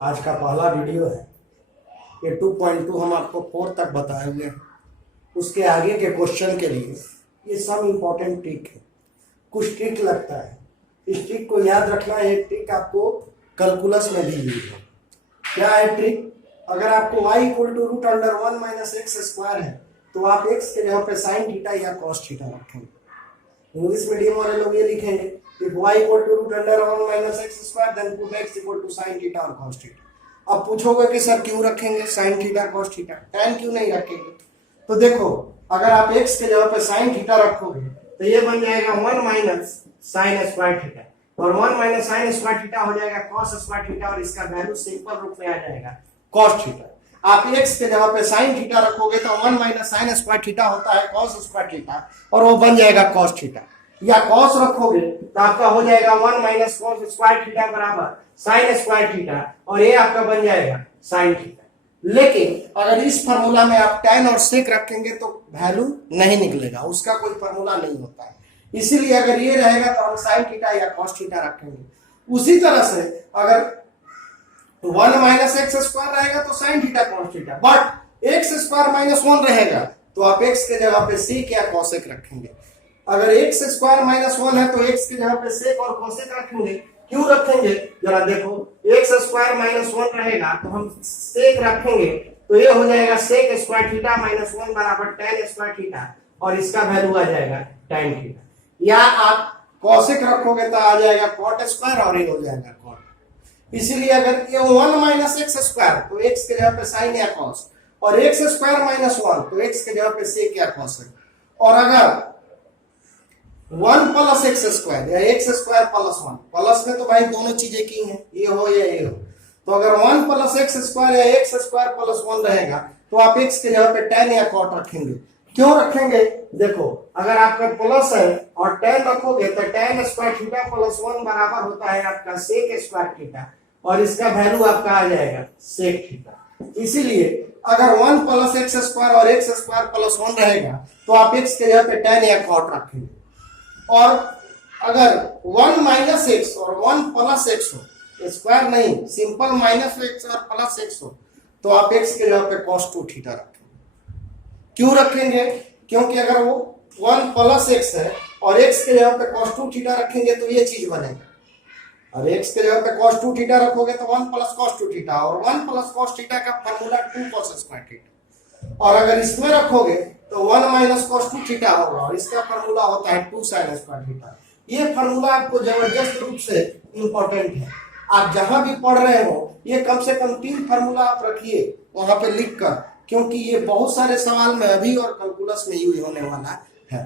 आज का पहला वीडियो है। ये 2.2 हम आपको 4 तक बताएंगे। उसके आगे के क्वेश्चन के लिए ये सब इम्पोर्टेंट ट्रिक है। कुछ ट्रिक लगता है, इस ट्रिक को याद रखना है। ट्रिक आपको कैलकुलस में दी हुई है। क्या है ट्रिक? अगर आपको y equal to root under 1 minus x square है तो आप x के जगह पे साइन थीटा या कॉस थीटा रखेंगे। इंग्लिश मीडियम वाले लोग ये लिखेंगे if y equal to root under 1 minus x square then put x equal to sine theta और कॉस थीटा। अब पूछोगे कि सर क्यों रखेंगे sine theta cos theta, tan क्यों नहीं रखेंगे? तो देखो, अगर आप x के जगह पे साइन थीटा रखोगे तो ये बन जाएगा 1 माइनस साइन स्क्वायर थीटा, और 1 माइनस साइन स्क्वायर थीटा हो जाएगा कॉस स्क्वायर थीटा, और इसका वैल्यू सिंपल रूप में आ जाएगा कॉस थीटा। आप x के जगह पे साइन थीटा रखोगे तो 1 माइनस साइन स्क्वायर थीटा होता है कॉस स्क्वायर थीटा, और वो बन जाएगा कॉस थीटा। या कॉस रखोगे तो आपका हो जाएगा 1 माइनस कॉस स्क्वायर थीटा बराबर साइन स्क्वायर थीटा, और ये आपका बन जाएगा साइन थीटा। लेकिन अगर इस फार्मूला में आप tan और sec रखेंगे तो वैल्यू नहीं निकलेगा, उसका कोई फार्मूला नहीं होता है। इसीलिए अगर ये रहेगा तो हम साइन थीटा या कॉस थीटा रखेंगे। उसी तरह से अगर 1 माइनस एक्स स्क्वायर रहेगा तो sign theta cos theta, but x square minus 1 रहेगा तो आप एक्स के जगह पे सेक या कॉसेक रखेंगे। अगर एक्स स्क्वायर माइनस 1 है तो एक्स के जगह पे सेक और कॉसेक रखेंगे। क्यों रखेंगे जरा देखो, एक्स स्क्वायर माइनस 1 रहेगा तो हम सेक रखेंगे तो ये हो जाएगा सेक स्क्वायर थीटा माइनस 1 बराबर tan स्क्वायर थीटा, और इसका वैल्यू आ जाएगा tan थीटा। या आप कॉसेक रखोगे तो आ जाएगा कॉट स्क्वायर, और ये हो जाएगा कॉट। इसीलिए अगर ये 1 माइनस एक्स स्क्वायर तो एक्स के जगह पे साइन या कॉस, और एक्स स्क्वायर माइनस 1 तो एक्स के जगह पे सेक या कॉस। और अगर 1 प्लस एक्स स्क्वायर या एक्स स्क्वायर प्लस 1, प्लस में तो भाई दोनों चीजें की हैं, ये हो या ये हो, तो अगर 1 प्लस एक्स स्क्वायर या एक्स स्क्वायर प्लस 1 रहेगा तो आप एक्स के जगह पे tan या कॉट रखेंगे। क्यों रखेंगे? देखो, अगर आपका प्लस है और tan रखोगे तो tan स्क्वायर थीटा प्लस 1 बराबर होता है आपका सेक स्क्वायर थीटा, और इसका वैल्यू आपका आ जाएगा सेक थीटा। इसीलिए अगर 1 प्लस एक्स स्क्वायर और एक्स स्क्वायर प्लस 1 रहेगा तो आप एक्स के जगह पे tan या कॉट रखेंगे। और अगर 1 माइनस एक्स और 1 प्लस एक्स हो, स्क्वायर नहीं, सिंपल माइनस एक्स और प्लस एक्स हो, तो आप एक्स के जगह पे cos 2 थीटा रखेंगे। क्यों रखेंगे? क्योंकि अगर वो 1 प्लस एक्स है और एक्स के जगह पे cos 2 थीटा रखेंगे तो ये चीज बनेगा, और एक्स के जगह पे cos 2 थीटा रखोगे तो 1 प्लस cos 2 थीटा, और 1 प्लस cos थीटा का फार्मूला 2 cos स्क्वायर थीटा। और अगर इसमें रखोगे तो 1 माइनस cos 2 थीटा होगा, और इसका फार्मूला होता है 2 sin स्क्वायर थीटा। ये फार्मूला आपको जबरदस्त रूप से इंपॉर्टेंट है। आप जहां भी पढ़ रहे हो ये कम से कम 3 फार्मूला आप रखिए वहां पे लिख कर, क्योंकि ये बहुत सारे सवाल में अभी और कैलकुलस में यूज होने वाला है।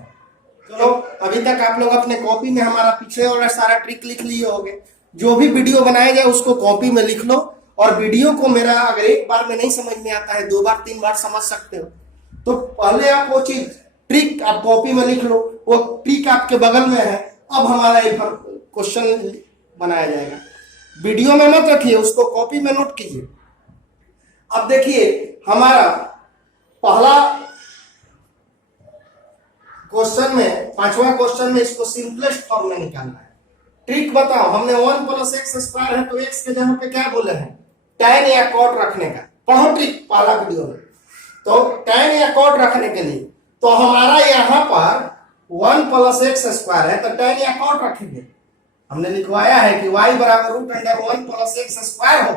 तो अभी तक आप लोग अपने कॉपी में हमारा पीछे और सारा ट्रिक लिख लिए होंगे। जो भी वीडियो बनाया जाए उसको कॉपी में लिख लो, और वीडियो को मेरा अगर एक बार में नहीं समझ में आता है 2 बार 3 बार समझ सकते हो। तो पहले आप वो चीज ट्रिक आप कॉपी में लिख लो, वो ट्रिक आपके बगल में है। अब हमारा एक क्वेश्चन बनाया जाएगा, वीडियो में मत रखिए, उसको कॉपी में नोट कीजिए। अब देखिए हमारा पहला क्वेश्चन में, 5वां क्वेश्चन में इसको सिंपलेस्ट फॉर्म में निकालना है। ट्रिक बताओ, हमने 1 प्लस एक्स स्क्वायर है तो एक्स के जगह पे क्या बोले हैं, tan या कॉट रखने का। पढ़ो ट्रिक पहला वीडियो में। तो tan या कॉट रखने के लिए तो हमारा यहाँ पर 1 प्लस एक्स स्क्वायर है तो tan या कॉट रखेंगे। हमने लिखवाया है कि y बराबर root under 1 plus x square हो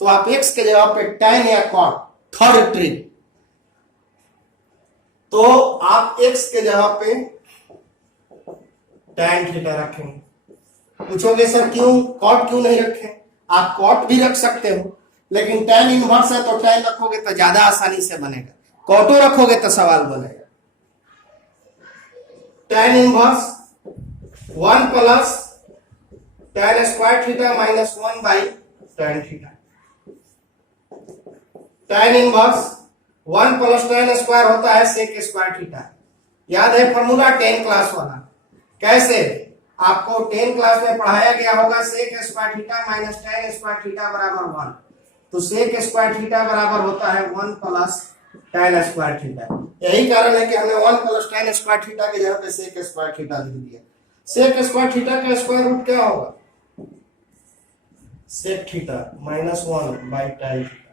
तो आप x के जगह पे tan या कॉट। थर्ड ट्रिक, तो आप x के जगह पे tan थीटा रखेंगे। पूछोगे सर क्यों कॉट क्यों नहीं रखें? आप कॉट भी रख सकते हो, लेकिन tan इनवर्स है तो tan रखोगे तो ज्यादा आसानी से बनेगा, कॉटो रखोगे तो सवाल बनेगा। tan inverse 1 plus tan square theta minus 1 by tan theta. tan inverse 1 plus tan square होता है सेक स्क्वायर थीटा। याद है फॉर्मूला 10 क्लास वाला? कैसे? आपको 10 क्लास में पढ़ाया गया होगा sec square theta minus tan square theta बराबर 1, तो सेक स्क्वायर थीटा बराबर होता है 1 प्लस tan स्क्वायर थीटा। यही कारण है कि हमने 1 प्लस tan स्क्वायर थीटा की जगह पे सेक स्क्वायर थीटा लिख दिया। सेक स्क्वायर थीटा का स्क्वायर रूट क्या होगा? सेक थीटा -1/tan थीटा।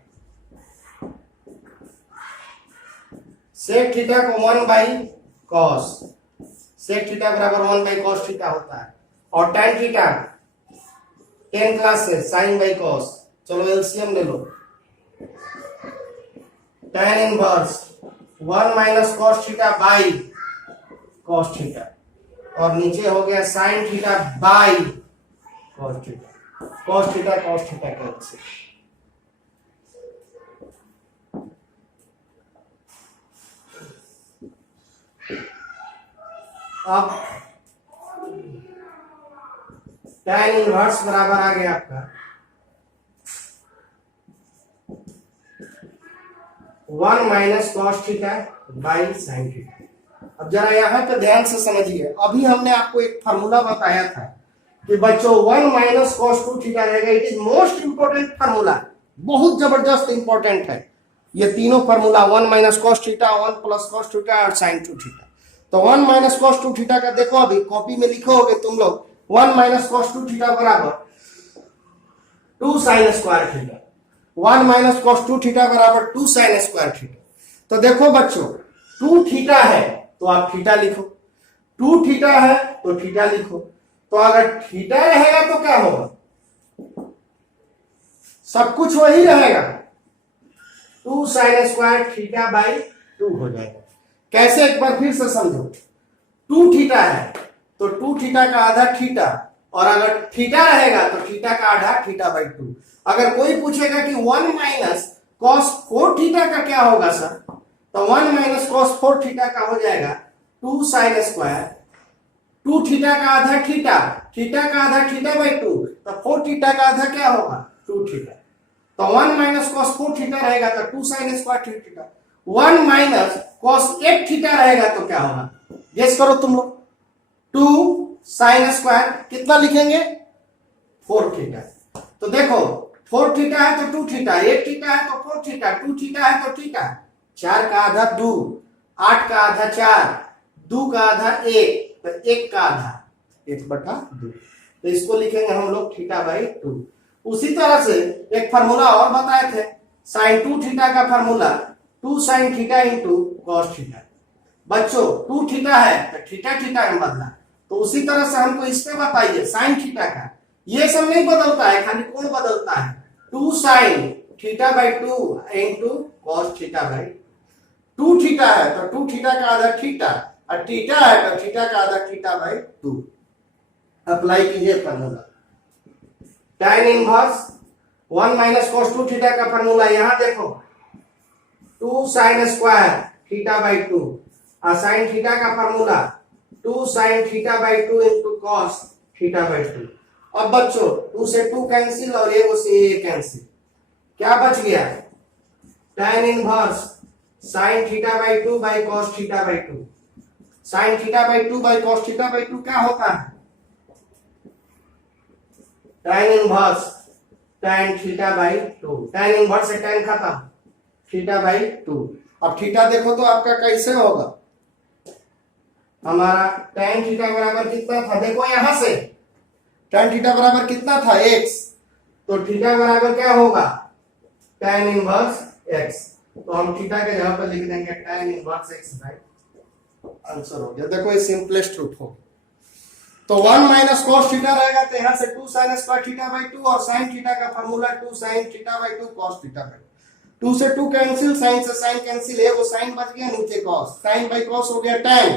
सेक थीटा को 1/cos, सेक थीटा बराबर 1/cos थीटा होता है, और tan थीटा 10 क्लास से sin/cos। चलो एलसीएम ले लो, tan inverse 1 - cos theta by cos theta, और नीचे हो गया sin theta by cos theta. cos theta cancel. अब tan इनवर्स बराबर आ गया आपका 1 - cos theta by sin theta. अब जरा यहां पे ध्यान से समझिए, अभी हमने आपको एक फार्मूला बताया था कि बच्चों 1 - cos 2 थीटा रहेगा। It is most important formula, बहुत जबरदस्त इंपॉर्टेंट है ये तीनों formula, 1 - cos theta, 1 + cos theta और sin 2 थीटा। तो 1 - cos 2 थीटा का देखो, अभी कॉपी में लिखोगे तुम लोग, 1 - cos 2 थीटा बराबर 2 sin square theta. 1 - cos 2 theta बराबर 2 sin स्क्वायर थीटा। तो देखो बच्चों, 2 थीटा है तो आप थीटा लिखो, 2 थीटा है तो थीटा लिखो। तो अगर थीटा रहेगा तो क्या होगा, सब कुछ वही रहेगा, 2 sin स्क्वायर थीटा बाई 2 हो जाएगा। कैसे, एक बार फिर से समझो, 2 थीटा है तो 2 थीटा का आधा थीटा, और अगर थीटा रहेगा तो थीटा का आधा थीटा बाई 2। अगर कोई पूछेगा कि 1 - cos 4 थीटा का क्या होगा सर, तो 1 - cos 4 थीटा का हो जाएगा 2 sin स्क्वायर, 2 थीटा का आधा थीटा, थीटा का आधा थीटा बाई 2, तो 4 थीटा का आधा क्या होगा, 2 थीटा। तो 1 - cos 4 थीटा रहेगा तो 2 sin square theta. 1 - cos 8 theta रहेगा तो क्या होगा, गेस करो तुम लोग, 2 sin स्क्वायर कितना लिखेंगे, 4 थीटा। तो देखो 4 थीटा है तो 2 थीटा, 8 थीटा है तो 4 थीटा, 2 थीटा है तो थीटा, 4 का आधा 2, 8 का आधा 4, 2 का आधा 1, तो 1 का आधा 1/2। तो इसको लिखेंगे हम लोग थीटा बाई 2। उसी तरह से एक फार्मूला और बताए थे, sin 2 थीटा का formula 2 sin theta into cos theta. बच्चों 2 थीटा है तो थीटा थीटा में बदला, तो उसी तरह से हमको इस पे बताइए sin थीटा का, ये सब नहीं बदलता है, खाली कौन बदलता है, 2 sin theta by 2 into cos theta by 2 theta है तो 2 थीटा का आधा थीटा, और थीटा है तो थीटा का आधा थीटा बाई 2। अप्लाई कीजिए formula, tan inverse 1 - cos 2 theta का फार्मूला यहां देखो, 2 sin स्क्वायर थीटा बाई 2, और sin थीटा का formula 2 sin theta by 2 into cos theta by 2। अब बच्चों 2 से 2 कैंसिल और ये से ये कैंसिल, क्या बच गया, tan inverse sin theta by 2 by cos theta by 2। sin theta by 2 by cos theta by 2 क्या होता है, tan inverse tan theta by 2, tan inverse से tan खत्म, थीटा बाई 2। अब थीटा देखो तो आपका कैसे होगा, हमारा tan थीटा बराबर कितना था, देखो यहां से tan थीटा बराबर कितना था, x, तो थीटा बराबर क्या होगा, tan इनवर्स x। तो हम थीटा के जगह पर लिख देंगे tan inverse x by, answer हो गया। देखो ये सिंपलेस्ट रूप हो, तो 1 - cos थीटा रहेगा तो यहां से 2 sin स्क्वायर थीटा बाई 2, और sin थीटा का formula 2 sin theta by 2 cos theta by 2 से 2 कैंसिल, sin से sin कैंसिल, है वो sin बच गया, नीचे cos, sin बाई cos हो गया tan,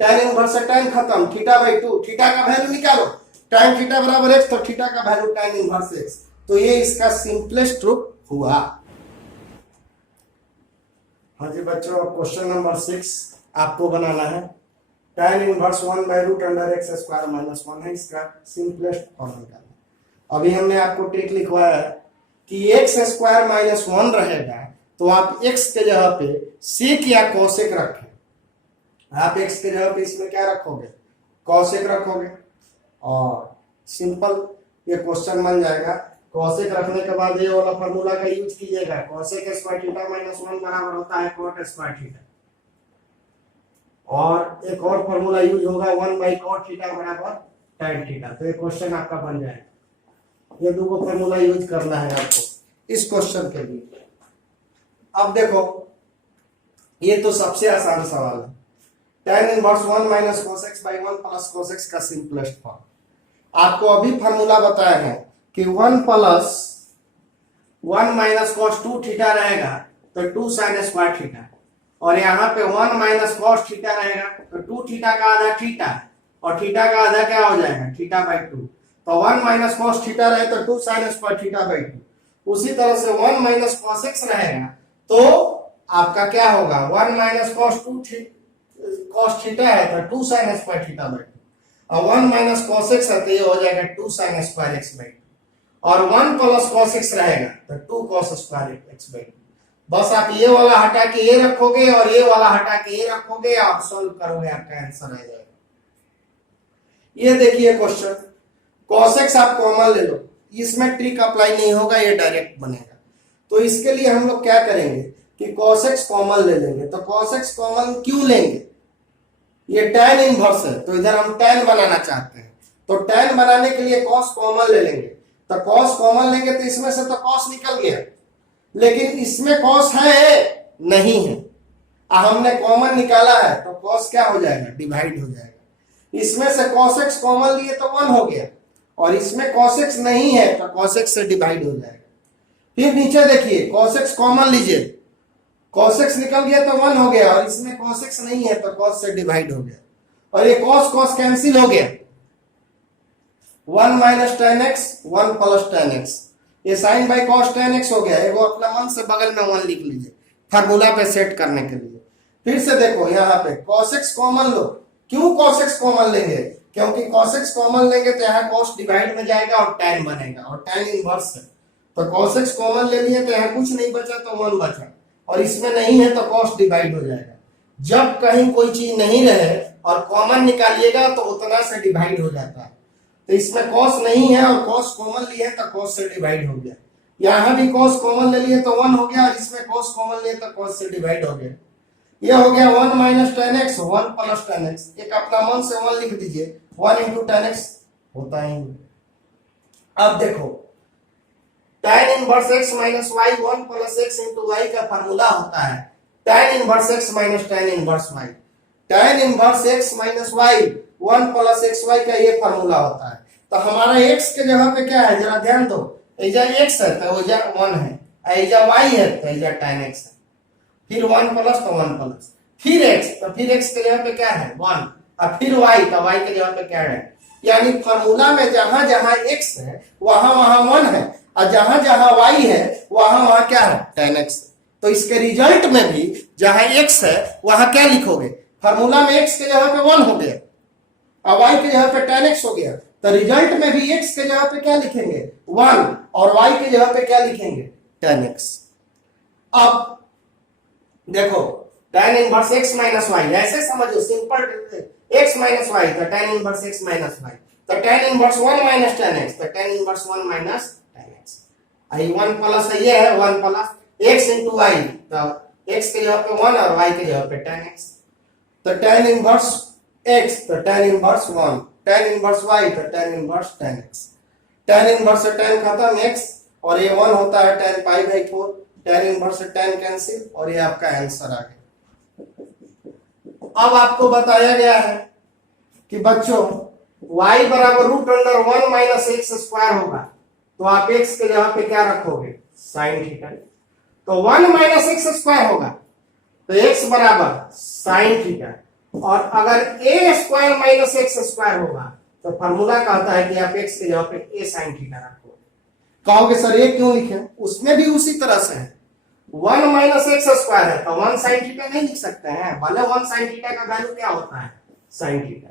tan इनवर्स से tan खत्म, थीटा बाई 2, थीटा का वैल्यू निकालो, tan थीटा बराबर x, तो थीटा का वैल्यू tan इनवर्स x। तो ये इसका सिंपलेस्ट रूप हुआ। हाँ जी बच्चों, क्वेश्चन नंबर 6 आपको बनाना है, tan inverse 1/√x square minus 1 है, इसका सिंपलेस्ट फॉर्म निकालना। अभी हमने आपको ट्रिक लिखवाया है कि x स्क्वायर माइनस 1 रहेगा तो आप x के जगह पे सेक या कोसेक रखें, आप x के जगह पे इसमें क्या रखोगे, कोसेक रखोगे, और सिंपल ये क्वेश्चन बन जाएगा। कोसेक रखने के बाद ये वाला फार्मूला का यूज कीजिएगा, कोसेक स्क्वायर थीटा माइनस 1 बराबर होता है cot स्क्वायर थीटा, और एक और फार्मूला यूज होगा 1/cot थीटा बराबर tan थीटा। तो ये क्वेश्चन आपका बन जाएगा। ये दो फॉर्मूला यूज करना है आपको इस क्वेश्चन के लिए। अब देखो ये तो सबसे आसान सवाल है, tan inverse 1 minus cos x by 1 plus cos x का सिंपलेस्ट फॉर्म। आपको अभी फॉर्मूला बताया है कि 1 प्लस 1 माइनस cos 2 थीटा रहेगा तो 2 sin स्क्वायर थीटा, और यहाँ पे 1 माइनस cos थीटा रहेगा तो 2 थीटा का आधा थीटा, और थीटा का आधा क्या हो जाएगा थीटा बाई 2। तो 1 माइनस cos थीटा रहे तो 2 sin स्क्वायर थीटा बाई 2। उसी तरह से 1 माइनस cos x रहेगा तो आपका क्या होगा 1 माइनस cos थीटा है तो 2 sin स्क्वायर थीटा बाई 2, और 1 माइनस cos x है तो ये हो जाएगा 2 sin स्क्वायर x बाई 2, और 1 प्लस cos x रहेगा तो 2 cos स्क्वायर x बाई 2। बस आप ये वाला हटा के ये रखोगे और ये वाला हटा के ये रखोगे, आप सॉल्व करोगे, आपका आंसर आ जाएगा। ये देखिए क्वेश्चन, cos x आप कॉमन ले लो, इसमें ट्रिक अप्लाई नहीं होगा, ये डायरेक्ट बनेगा। तो इसके लिए हम लोग क्या करेंगे कि cos x कॉमन ले लेंगे। तो cos x कॉमन क्यों लेंगे, ये tan इनवर्स है तो इधर हम tan बनाना चाहते हैं, तो tan बनाने के लिए cos कॉमन ले लेंगे। तो cos कॉमन लेंगे तो इसमें से तो cos निकल गया, लेकिन इसमें cos है नहीं है, हमने कॉमन निकाला है तो cos क्या हो जाएगा डिवाइड हो जाएगा। इसमें से cos x कॉमन लिए तो 1 हो गया, और इसमें cos x नहीं है तो cos x से डिवाइड हो जाएगा। फिर नीचे देखिए cos x कॉमन लीजिए, cos x निकल गया तो 1 हो गया, और इसमें cos x नहीं है तो cos से डिवाइड हो गया, और ये cos कैंसिल हो गया, 1 minus tan x 1 plus tan x, ये sine by cos tan x हो गया। एगो अपना मन से बगल में 1 लिख लीजिए फार्मूला पे सेट करने के लिए। फिर से देखो यहाँ पे cos x कॉमन लो, क्यों cos x कॉमन लेंगे, क्योंकि cos x कॉमन लेंगे तो यहाँ cos डिवाइड में जाएगा और tan बनेगा, और tan इनवर्स है तो cos x कॉमन ले लिए तो यहाँ कुछ नहीं बचा तो 1 बचा, और इसमें नहीं है तो cos डिवाइड हो जाएगा। जब कहीं कोई चीज नहीं रहे और कॉमन निकालिएगा तो उतना से डिवाइड हो जाता है, तो इसमें cos नहीं है और cos कॉमन लिए तो cos से डिवाइड हो गया। यहाँ भी cos कॉमन ले लिए तो 1 हो गया, और इसमें cos कॉमन लिए तो cos से डिवाइड हो गया। ये हो गया 1 minus tan x 1 plus tan x, एक अपना मन से 1 लिख दीजिए, 1 इंटू tan x होता ही। अब देखो tan inverse x minus y 1 plus x into y का फार्मूला होता है tan inverse x minus tan inverse y। tan inverse x minus y 1 plus xy का ये फार्मूला होता है। तो हमारा x के जगह पे क्या है जरा ध्यान दो, एजा x है तो एजा 1 है, एजा y है तो एजा tan x है, फिर 1 प्लस तो 1 प्लस, फिर x तो फिर x के जगह पे क्या है 1, और फिर y तो y के जगह पे क्या है, यानी फार्मूला में जहां जहां x है वहां वहां 1 है, और जहां जहां y है वहां वहां क्या है tan x। तो इसके रिजल्ट में भी जहां x है वहां क्या लिखोगे, फार्मूला में x के जगह पे 1 हो गया और y के जगह पे tan x हो गया, तो रिजल्ट में भी x के जगह पे क्या लिखेंगे 1, और y के जगह पे क्या लिखेंगे tan x। अब देखो tan inverse x minus y, ऐसे समझो सिंपल, x माइनस y तो tan inverse x minus y, तो tan inverse 1 minus tan x तो tan inverse 1 minus tan x। आई 1 प्लस ये है 1 प्लस x इंटू y, तो x के जगह पे 1 और y के जगह पे tan x, तो tan इनवर्स x तो tan inverse 1, tan inverse y तो tan inverse tan x, tan inverse से tan खत्म x, और ये 1 होता है tan pi by 4, tan inverse से tan कैंसिल, और ये आपका आंसर आ गया। अब आपको बताया गया है कि बच्चों y बराबर root under 1 minus x square होगा, तो आप x के जगह पे क्या रखोगे साइन थीटा, तो 1 माइनस एक्स स्क्वायर होगा तो x बराबर साइन थीटा, और अगर a square minus x square होगा तो फॉर्मूला कहता है कि आप x के जगह पे a साइन थीटा रखोगे। कहोगे सर ये क्यों लिखे, उसमें भी उसी तरह से है, 1 माइनस एक्स स्क्वायर है तो 1 साइन थीटा नहीं लिख सकते हैं, भले 1 साइन थीटा का वैल्यू क्या होता है साइन थीटा,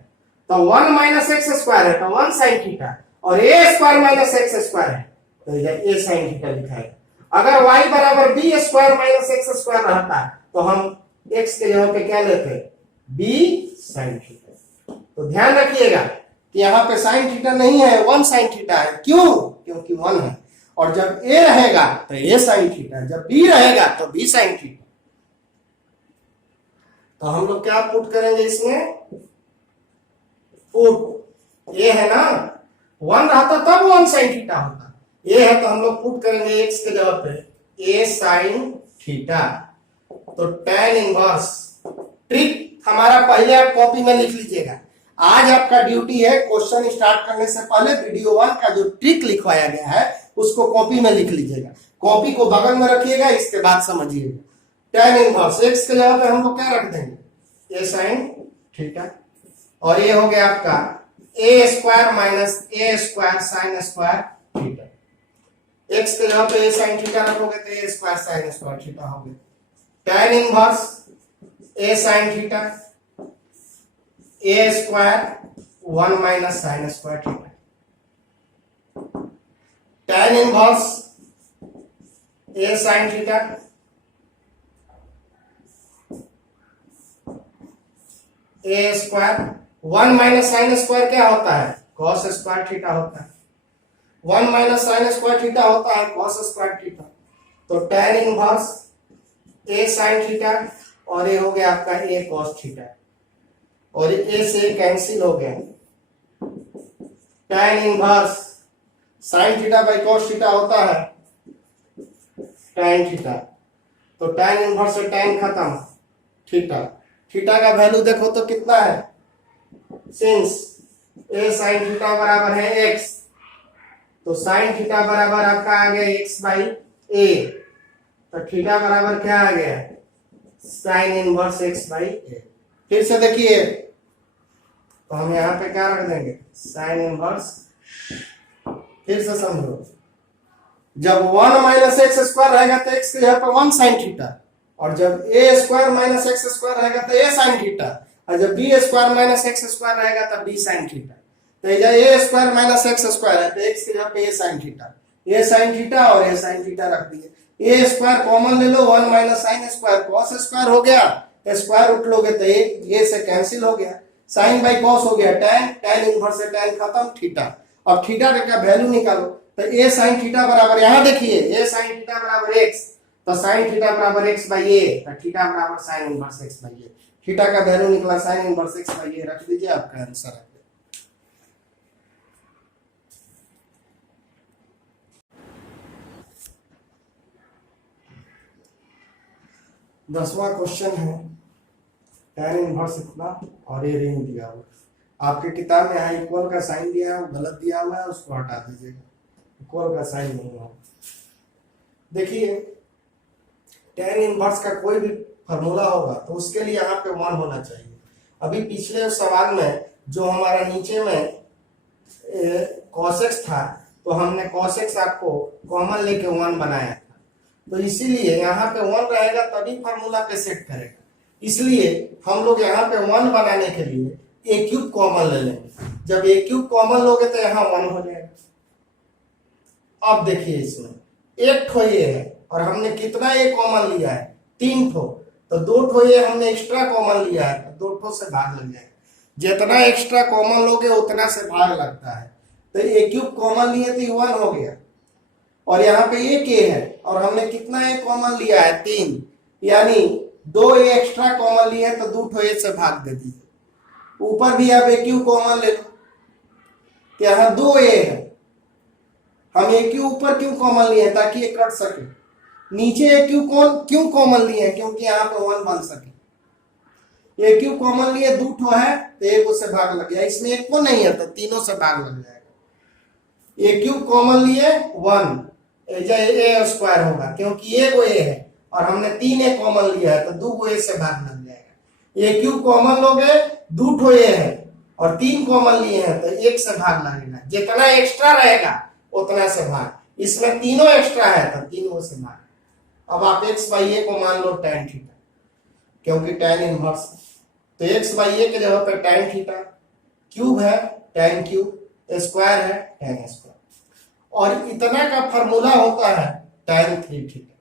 तो 1 माइनस एक्स स्क्वायर है तो 1 साइन थीटा, और a square minus x square है तो इधर a साइन थीटा लिखा है। अगर y बराबर b square minus x square रहता तो हम x के जगह पे क्या लेते b साइन थीटा। तो ध्यान रखिएगा कि यहाँ पे साइन थीटा नहीं है 1 साइन थीटा है, क्यों, क्योंकि 1 है, और जब a रहेगा तो a साइन थीटा, जब b रहेगा तो b साइन थीटा। तो हम लोग क्या पुट करेंगे इसमें, पुट a है ना 1 रहता तब 1 साइन थीटा होता, ये है तो हम लोग पुट करेंगे x के जगह पे a sin थीटा। तो tan इनवर्स, ट्रिक हमारा पहले आप कॉपी में लिख लीजिएगा। आज आपका ड्यूटी है क्वेश्चन स्टार्ट करने से पहले वीडियो 1 का जो ट्रिक लिखवाया गया है उसको कॉपी में लिख लीजिएगा। कॉपी को बगल में रखिएगा, इसके बाद समझिएगा। tan इनवर्स x के जगह पे हम लोग क्या रख देंगे a sin थीटा, और ये हो गया आपका a square minus a square sine square theta. x के जगह पे a sin थीटा रखोगे तो a square sine square theta हो गया। tan inverse a sin theta a square 1 minus sine square theta. tan inverse a sin theta a square 1 minus sine square क्या होता है cos स्क्वायर थीटा होता है। 1 minus sine square theta होता है cos square theta. तो tan inverse a sin theta और ये हो गया आपका a cos थीटा, और a से कैंसिल हो गया। tan inverse sin theta by cos theta होता है tan थीटा। तो tan इनवर्स से tan खत्म, थीटा, थीटा का वैल्यू देखो तो कितना है, सिंस a sin थीटा बराबर है x, तो sin थीटा बराबर आपका आ गया x बाई a, तो थीटा बराबर क्या आ गया sin inverse x by a। फिर से देखिए, तो हम यहां पे क्या रख देंगे sin इनवर्स। फिर से समझो, जब 1 माइनस एक्स स्क्वायर रहेगा तो x के जगह पर 1 sin थीटा, और जब a square minus x square रहेगा तो a sin थीटा, और जब b square minus x square रहेगा तो b sin थीटा। तो ये a square minus x square है तो x के जगह पे a sin theta, a sin theta और a sin थीटा रख दिए। a स्क्वायर कॉमन ले लो, 1 minus sine square cos square हो गया, स्क्वायर रूट लोगे तो a से कैंसिल हो गया, साइन बाई cos हो गया tan, tan इनवर्स से tan खत्म, थीटा। अब थीटा का वैल्यू निकालो, तो a sin थीटा बराबर, यहां देखिए a sin थीटा बराबर x, तो sin थीटा बराबर x बाई a, तो थीटा बराबर sin inverse x by a। Theta का वैल्यू निकला sin inverse x by a, रख दीजिए, आपका आंसर है। 10वां क्वेश्चन है, tan इनवर्स इतना और ये रेंज दिया हुआ, आपके किताब में यहाँ इक्वल का साइन दिया है, वो गलत दिया हुआ है, उसको हटा दीजिएगा, इक्वल का साइन नहीं हो। देखिए tan इनवर्स का कोई भी फॉर्मूला होगा तो उसके लिए यहाँ पे 1 होना चाहिए। अभी पिछले सवाल में जो हमारा नीचे में cos x था, तो हमने cos x आपको कॉमन लेके 1 बनाया था, तो इसीलिए यहाँ पे 1 रहेगा तभी फॉर्मूला पे सेट करेगा। इसलिए हम लोग यहाँ पे 1 बनाने के लिए a क्यूब कॉमन ले लेंगे। जब a क्यूब कॉमन लोगे तो यहाँ 1 हो जाएगा। अब देखिए इसमें एक ठो ये है और हमने कितना a कॉमन लिया है, 3 ठो, तो 2 ठो ये हमने एक्स्ट्रा कॉमन लिया है, तो 2 ठो से भाग लग जाएगा। जितना एक्स्ट्रा कॉमन लोगे उतना से भाग लगता है, तो a क्यूब कॉमन लिए तो 1 हो गया, और यहाँ पे एक a है और हमने कितना a कॉमन लिया है 3, यानी 2 a एक्स्ट्रा कॉमन लिए तो 2 ठो a से भाग दे दीजिए। ऊपर भी आप a क्यूब कॉमन ले लो, तो यहाँ 2 a है, हम a क्यूब ऊपर क्यों कॉमन लिए ताकि ये कट सके, नीचे a क्यूब क्यों कॉमन लिए क्योंकि यहाँ पे 1 बन सके। a क्यूब कॉमन लिए 2 ठो है तो एक से भाग लग गया, इसमें एक को नहीं है तो तीनों से भाग लग जाएगा। a क्यूब कॉमन लिए 1, a स्क्वायर होगा क्योंकि एक a है और हमने 3 a कॉमन लिया है तो 2 a से भाग लग जाएगा। a क्यूब कॉमन लोगे 2 ठो a है और 3 कॉमन लिए हैं तो 1 से भाग लगेगा, जितना एक्स्ट्रा रहेगा उतना से भाग, इसमें तीनों एक्स्ट्रा है तो तीनों से भाग। अब आप x बाई a को मान लो tan थीटा, क्योंकि tan इनवर्स, तो x बाई a के जगह पे tan थीटा, क्यूब है tan क्यूब, स्क्वायर है tan स्क्वायर, और इतना का फॉर्मूला होता है tan 3 थीटा,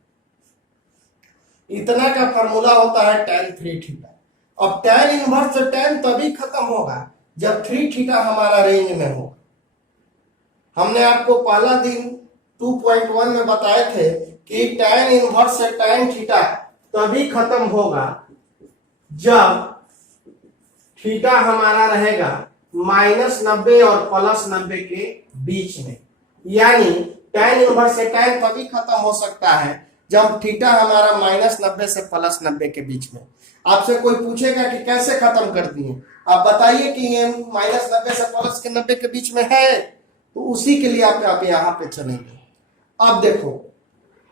इतना का फॉर्मूला होता है tan 3 थीटा। अब tan इनवर्स से tan तभी खत्म होगा जब 3 थीटा हमारा रेंज में होगा। हमने आपको पहला दिन 2.1 में बताए थे कि tan इनवर्स से tan थीटा तभी खत्म होगा जब थीटा हमारा रहेगा -90 और +90 के बीच में, यानी tan इनवर्स से tan तभी खत्म हो सकता है जब थीटा हमारा -90 से +90 के बीच में। आपसे कोई पूछेगा कि कैसे खत्म कर दिए, आप बताइए कि ये -90 से +90 के बीच में है, तो उसी के लिए आप यहाँ पे चलेंगे। अब देखो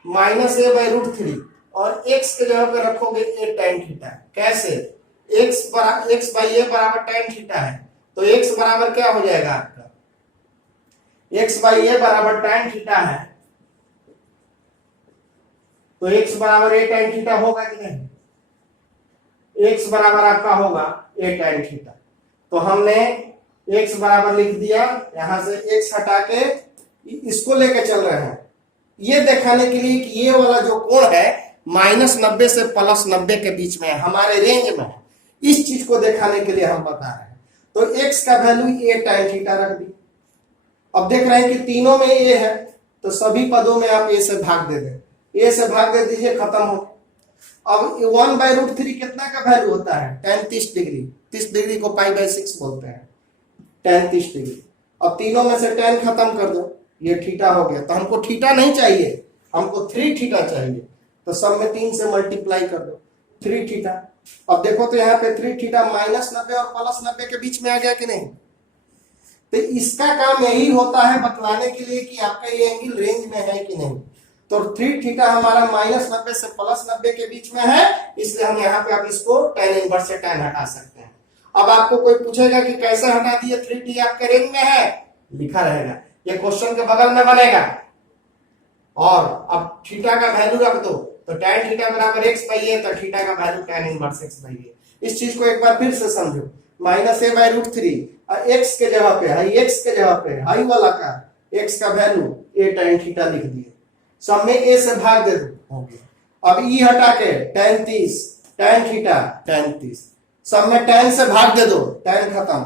-a/√3 और x के जगह पे रखोगे a tan थीटा। कैसे? x/a बराबर tan थीटा है, तो x बराबर क्या हो जाएगा आपका, x/a बराबर tan थीटा है, तो x बराबर a tan थीटा होगा कि नहीं? x बराबर आपका होगा a tan थीटा। तो हमने x बराबर लिख दिया, यहां से x हटा के इसको लेके चल रहे हैं, ये दिखाने के लिए कि ये वाला जो कोण है -90 से +90 के बीच में है, हमारे रेंज में है। इस चीज को दिखाने के लिए हम बता रहे हैं। तो x का वैल्यू a tan थीटा रख दी। अब देख रहे हैं कि तीनों में a है, तो सभी पदों में आप a से भाग दे दें, a से भाग दे दीजिए, खत्म हो। अब 1/√3 कितना का वैल्यू होता है? tan 30 degree. 30 डिग्री को π/6 बोलते हैं, tan 30 डिग्री। अब तीनों में से tan खत्म कर दो, ये थीटा हो गया। तो हमको थीटा नहीं चाहिए, हमको 3 थीटा चाहिए, तो सब में 3 से मल्टीप्लाई कर दो, 3 थीटा। अब देखो तो यहाँ पे 3 थीटा -90 और +90 के बीच में आ गया कि नहीं? तो इसका काम यही होता है बतलाने के लिए कि आपका ये एंगल रेंज में है कि नहीं। तो 3 थीटा हमारा -90 से +90 के बीच में है, इसलिए हम यहाँ पे आप इसको tan इनवर्स से tan हटा सकते हैं। अब आपको कोई पूछेगा कि कैसे हटा दिए, 3t आपके रेंज में है, लिखा रहेगा, ये क्वेश्चन के बगल में बनेगा। और अब थीटा का वैल्यू रख दो, तो tan थीटा बराबर x/a, तो थीटा का वैल्यू tan इनवर्स x/a। इस चीज को एक बार फिर से समझो, -a/√3 और x के जगह पे हाई, x के जगह पे हाई वाला का x का वैल्यू a tan थीटा लिख दिए, सब में a से भाग दे दो, हो गया। अब e हटा के tan 30, tan थीटा tan 30, सब में tan से भाग दे दो, tan खत्म।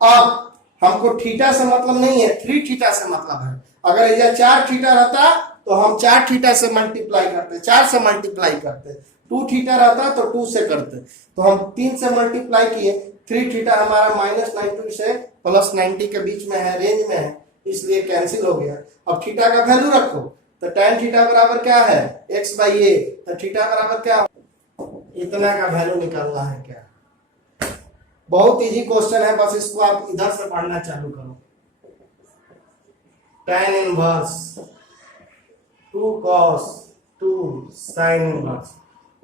अब हमको थीटा से मतलब नहीं है, 3 थीटा से मतलब है। अगर ये 4 थीटा रहता तो हम 4 थीटा से मल्टीप्लाई करते, 4 से मल्टीप्लाई करते। 2 थीटा रहता तो 2 से करते, तो हम 3 से मल्टीप्लाई किए। 3 थीटा हमारा -90 से +90 के बीच में है, रेंज में है, इसलिए कैंसिल हो गया। अब थीटा का वैल्यू रखो, तो tan थीटा बराबर क्या है, x/a, तो थीटा बराबर क्या, इतना का वैल्यू निकालना है क्या। बहुत इजी क्वेश्चन है, बस इसको आप इधर से पढ़ना चालू करो। tan inverse 2 cos 2 sin inverse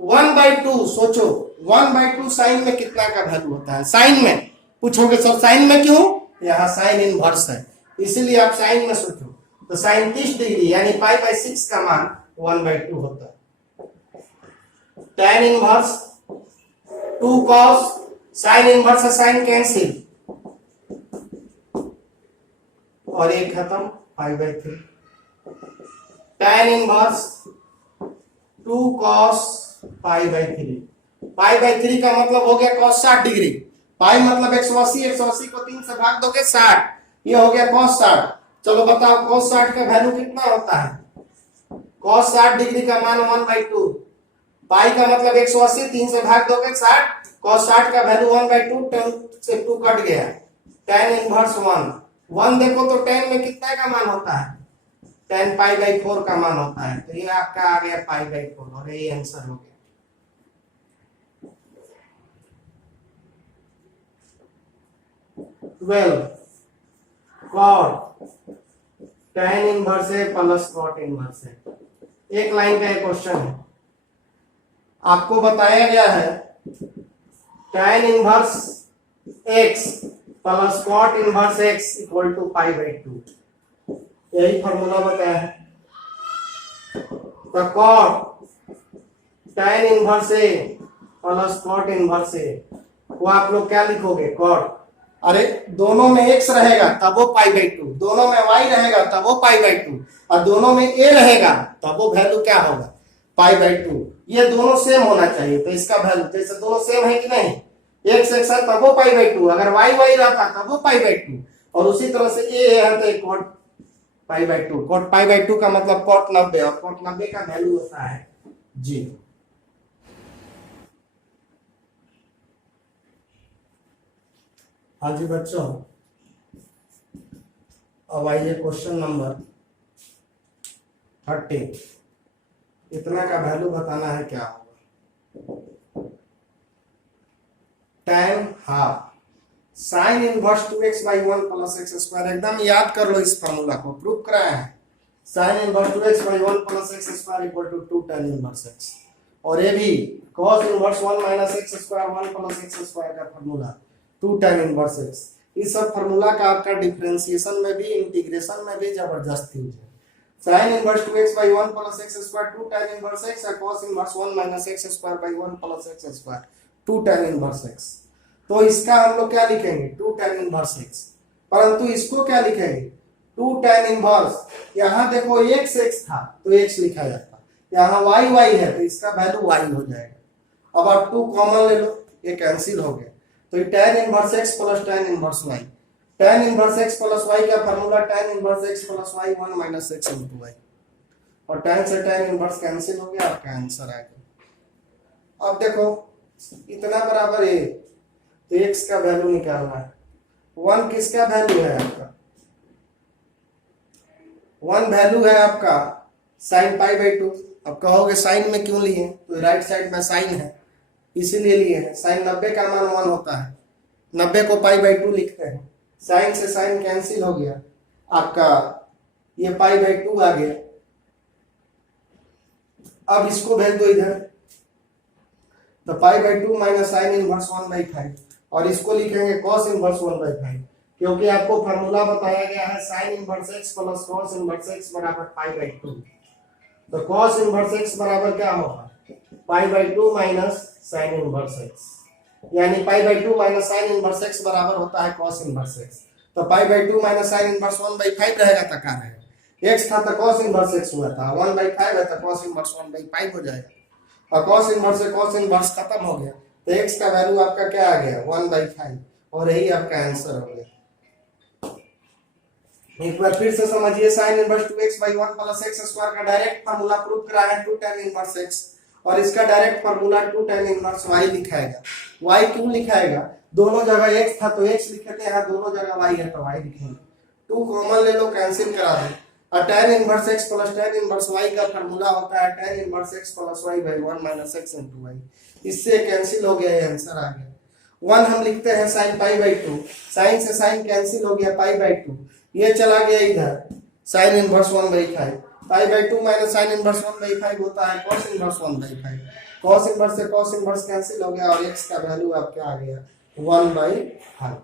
1/2। सोचो 1/2 साइन में कितना का वैल्यू होता है? साइन में पूछोगे सर साइन में क्यों, यहाँ साइन इनवर्स है, इसीलिए आप साइन में सोचो। तो साइन 30 डिग्री यानी π/6 का मान 1/2 होता है। tan inverse 2 cos, sine inverse है, साइन कैंसिल, और एक खत्म, π/3। tan इनवर्स 2 cos π/3, π/3 का मतलब हो गया cos 60 डिग्री, पाई मतलब 180, 180 को 3 से भाग दोगे 60, ये हो गया cos 60। चलो बताओ cos 60 का वैल्यू कितना होता है? cos 60 डिग्री का मान 1/2, पाई का मतलब 180, 3 से भाग दोगे 60, cos 60 का वैल्यू 1/2, 10 से 2 कट गया, tan इनवर्स 1 देखो तो tan में कितना का मान होता है, tan π/4 का मान होता है, तो ये आपका आ गया π/4 और ये आंसर हो गया। 12 cot tan इनवर्स है प्लस cot इनवर्स है। एक लाइन का एक क्वेश्चन है, आपको बताया गया है tan inverse x plus cot inverse x equal to π/2, यही फॉर्मूला बताया है। तो cot tan inverse a plus cot inverse a वो आप लोग क्या लिखोगे, cot, अरे दोनों में x रहेगा तब वो π/2, दोनों में y रहेगा तब वो π/2, और दोनों में a रहेगा तब वो वैल्यू क्या होगा, π/2। ये दोनों सेम होना चाहिए, तो इसका वैल्यू जैसे दोनों सेम है कि नहीं, x x है तब वो π/2, अगर y y रहता तब वो π/2, और उसी तरह से a है तो cot π/2। cot π/2 का मतलब cot 90, और cot 90 का वैल्यू होता है जी। हाँ जी बच्चों, अब आइए क्वेश्चन नंबर 13। इतना का वैल्यू बताना है क्या होगा। tan half sine inverse 2x by 1 plus x square, एकदम याद कर लो इस फॉर्मूला को, प्रूव कराया है। Sine inverse 2x by 1 plus x square equal to 2 tan inverse x। और ये भी cos inverse 1 minus x square 1 plus x square का फॉर्मूला 2 tan इनवर्स x। इस सब फॉर्मूला का आपका डिफरेंशिएशन में भी इंटीग्रेशन में भी जबरदस्त यूज है। Sine inverse 2x by 1 plus x square 2 tan inverse x और cos inverse 1 minus x square by 1 plus x square 2 tan inverse x। तो इसका हम लोग क्या लिखेंगे 2 tan इनवर्स x, परंतु इसको क्या लिखेंगे 2 tan इनवर्स। यहाँ देखो x था तो x लिखा जाता, यहाँ y है तो इसका वैल्यू y हो जाएगा। अब आप 2 कॉमन ले लो, ये कैंसिल हो गया, तो tan inverse x plus tan inverse y। tan inverse x plus y का formula tan inverse x plus y 1 minus x into y, और tan से tan इनवर्स कैंसिल हो गया, आपका आंसर आ गया। अब देखो इतना बराबर है तो x का वैल्यू निकालना है। 1 किसका वैल्यू है आपका, 1 वैल्यू है आपका साइन पाई बाई 2। अब कहोगे साइन में क्यों लिए, तो राइट साइड में साइन है इसीलिए लिए हैं। साइन 90 का मान 1 होता है, 90 को पाई बाई 2 लिखते हैं। साइन से साइन कैंसिल हो गया, आपका ये पाई बाई 2 आ गया। अब इसको भेज दो इधर, तो pi by 2 minus sine inverse 1 by 5, और इसको लिखेंगे cos इनवर्स 1 बाई 5, क्योंकि आपको फार्मूला बताया गया है sine inverse x plus cos inverse x बराबर पाई बाई 2। तो cos इनवर्स x बराबर क्या होगा pi by 2 minus sine inverse x, यानी pi by 2 minus sine inverse x बराबर होता है cos इनवर्स x। तो pi by 2 minus sine inverse 1 by 5 रहेगा, तो क्या रहेगा, x था तो cos इनवर्स x हुआ था, 1 बाई 5 है तो cos इनवर्स 1 बाई 5 हो जाएगा, और cos इनवर्स से cos इनवर्स खत्म हो गया, तो x का वैल्यू आपका क्या आ गया 1 बाई 5, और यही आपका आंसर हो गया। एक बार फिर से समझिए, sign inverse 2x by 1 plus x square का डायरेक्ट फार्मूला प्रूव करा है 2 tan इनवर्स x, और इसका direct formula 2 tan inverse y लिखाएगा। y क्यों लिखाएगा, दोनों जगह x था तो x लिखे थे, यहाँ दोनों जगह y है तो y लिखेंगे। 2 कॉमन ले लो, कैंसिल करा दो, और tan inverse x plus tan inverse y का फार्मूला होता है tan inverse x plus y by 1 minus x into y। इससे कैंसिल हो गया, ये आंसर आ गया। 1 हम लिखते हैं sin पाई बाई 2, sin से sin कैंसिल हो गया पाई बाई 2, ये चला गया इधर sin inverse 1 by 5, pi by 2 minus sin inverse 1 by 5 होता है cos inverse 1 by 5, cos inverse से cos इनवर्स कैंसिल हो गया, और x का वैल्यू आपका आ गया 1 बाई 5।